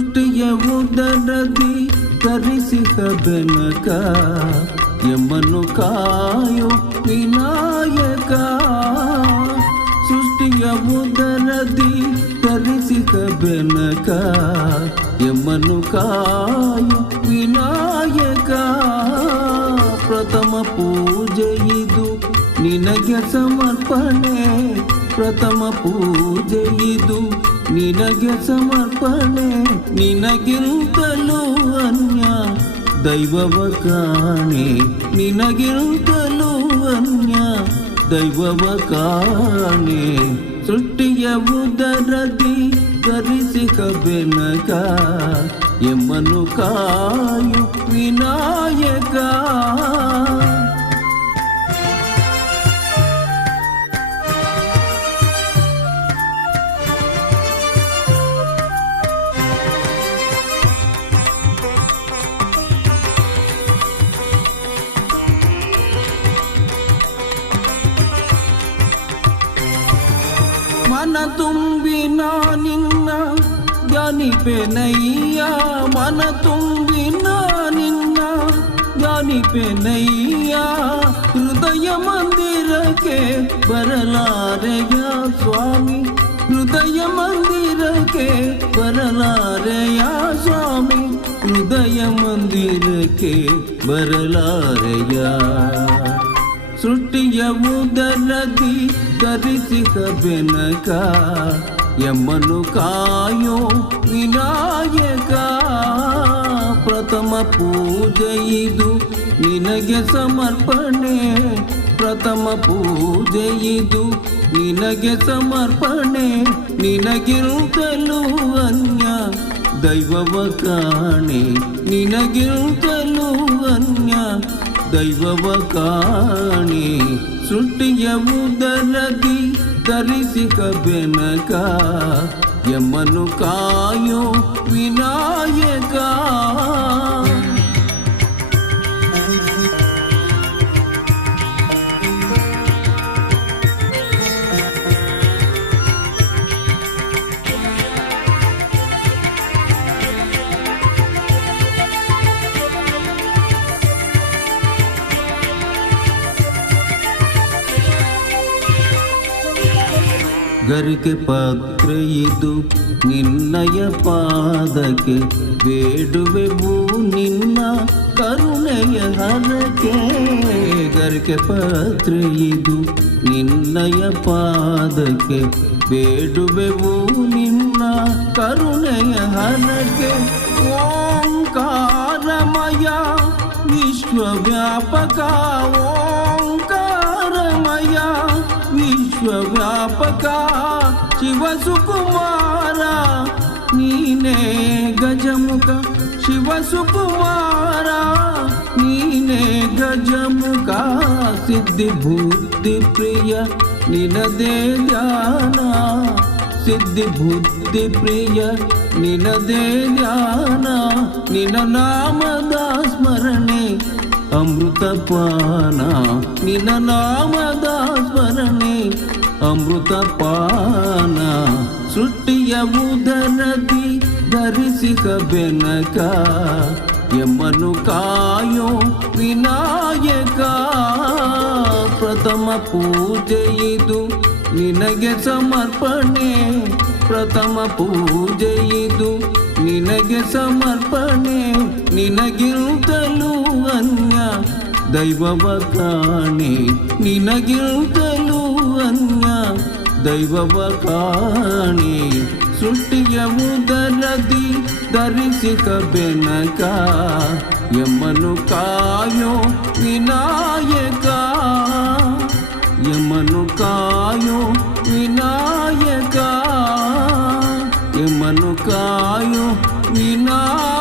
ಸೃಷ್ಟಿಯ ಉದರದಿ ತರಿಸಿಕ ಬೆನಕ ಯಮನು ಕಾಯೋ ವಿನಾಯಕ. ಸೃಷ್ಟಿಯ ಉದರದಿ ತರಿಸಿಕ ಬೆನಕ ಯಮನು ಕಾಯೋ ವಿನಾಯಕ. ಪ್ರಥಮ ಪೂಜೆ ಇದು ನಿನಗೆ ಸಮರ್ಪಣೆ, ಪ್ರಥಮ ಪೂಜೆ ಇದು ನಿನಗೆ ಸಮರ್ಪಣೆ. ನಿನಗಿಂತಲೂ ಅನ್ಯ ದೈವವ ಕಾಣೆ, ನಿನಗಿಂತಲೂ ಅನ್ಯ ದೈವವ ಕಾಣೆ. ಸೃಷ್ಟಿಯ ಉದರದಿ ಧರಿಸಿಕ ಬೆನಕ ಯಮನು ಕಾಯು ವಿನಾಯಕ. ಮನ ತುಂಬಿ ನಿನ್ನ ಧ್ಯಾನಿಪೆನಯ್ಯ, ಮನ ತುಂಬಿ ನಿನ್ನ ಧ್ಯಾನಿಪೆನಯ್ಯ. ಹೃದಯ ಮಂದಿರಕ್ಕೆ ಬರಲಾರೆಯ ಸ್ವಾಮಿ, ಹೃದಯ ಮಂದಿರಕ್ಕೆ ಬರಲಾರೆಯ ಸ್ವಾಮಿ, ಹೃದಯ ಮಂದಿರಕ್ಕೆ ಬರಲಾರೆಯ. ಸೃಷ್ಟಿಯ ಉದರದಿ ಧರಿಸಿಕ ಬೆನಕ ಯಮನು ಕಾಯೋ ವಿನಾಯಕ. ಪ್ರಥಮ ಪೂಜೆ ಇದು ನಿನಗೆ ಸಮರ್ಪಣೆ, ಪ್ರಥಮ ಪೂಜೆ ಇದು ನಿನಗೆ ಸಮರ್ಪಣೆ. ನಿನಗಿಂತಲೂ ಅನ್ಯ ದೈವವ ಕಾಣೆ, ನಿನಗಿಂತಲೂ ಅನ್ಯ ದೈವವ ಕಾಣೆ. ಸೃಷ್ಟಿಯ ಉದರದಿ ಧರಿಸಿಕ ಬೆನಕ ಯಮನು ಕಾಯೋ ವಿನಾಯಕ. ಗರಿಕೆ ಪಾತ್ರೆ ಇದು ನಿನ್ನಯ ಪಾದಕ್ಕೆ, ಬೇಡುವೆವು ನಿನ್ನ ಕರುಣೆಯ ಹರಕೆ. ಗರಿಕೆ ಪಾತ್ರೆ ಇದು ನಿನ್ನಯ ಪಾದಕ್ಕೆ, ಬೇಡುವೆವು ನಿನ್ನ ಕರುಣೆಯ ಹರಕೆ. ಓಂಕಾರಮಯ ವಿಶ್ವವ್ಯಾಪಕ, ಓಂಕಾರಮಯ ವಿಶ್ವವ್ಯಾಪಕ. ಶಿವಸುಕುಮಾರ ನೀನೇ ಗಜಮುಖ, ಶಿವಸುಕುಮಾರ ನೀನೇ ಗಜಮುಖ. ಸಿದ್ಧಿ ಬುದ್ಧಿ ಪ್ರಿಯ ನಿನದೇ ಧ್ಯಾನ, ಸಿದ್ಧಿ ಬುದ್ಧಿ ಪ್ರಿಯ ನಿನದೇ ಧ್ಯಾನ. ನಿನ್ನ ನಾಮದ ಸ್ಮರಣೆ ಅಮೃತ ಪಾನ, ನಿನ್ನ ನಾಮದ ಸ್ಮರಣೆ ಅಮೃತ ಪಾನ. ಸೃಷ್ಟಿಯ ಉದರದಿ ಧರಿಸಿಕ ಬೆನಕ ಯಮನು ಕಾಯೋ ವಿನಾಯಕ. ಪ್ರಥಮ ಪೂಜೆ ಇದು ನಿನಗೆ ಸಮರ್ಪಣೆ, ಪ್ರಥಮ ಪೂಜೆ ಇದು ನಿನಗೆ ಸಮರ್ಪಣೆ. ನಿನಗಿಂತಲೂ ಅನ್ಯ ದೈವವ ಕಾಣೆ, ನಿನಗಿಂತಲೂ ಅನ್ಯ ದೈವವ ಕಾಣೆ. ಸೃಷ್ಟಿಯ ಉದರದಿ ಧರಿಸಿಕ ಬೆನಕ ಯಮನು ಕಾಯೋ ವಿನಾಯಕ, ಯಮನು ಕಾಯೋ ವಿನಾಯಕ, ಯಮನು ಕಾಯೋ ವಿನಾಯಕ.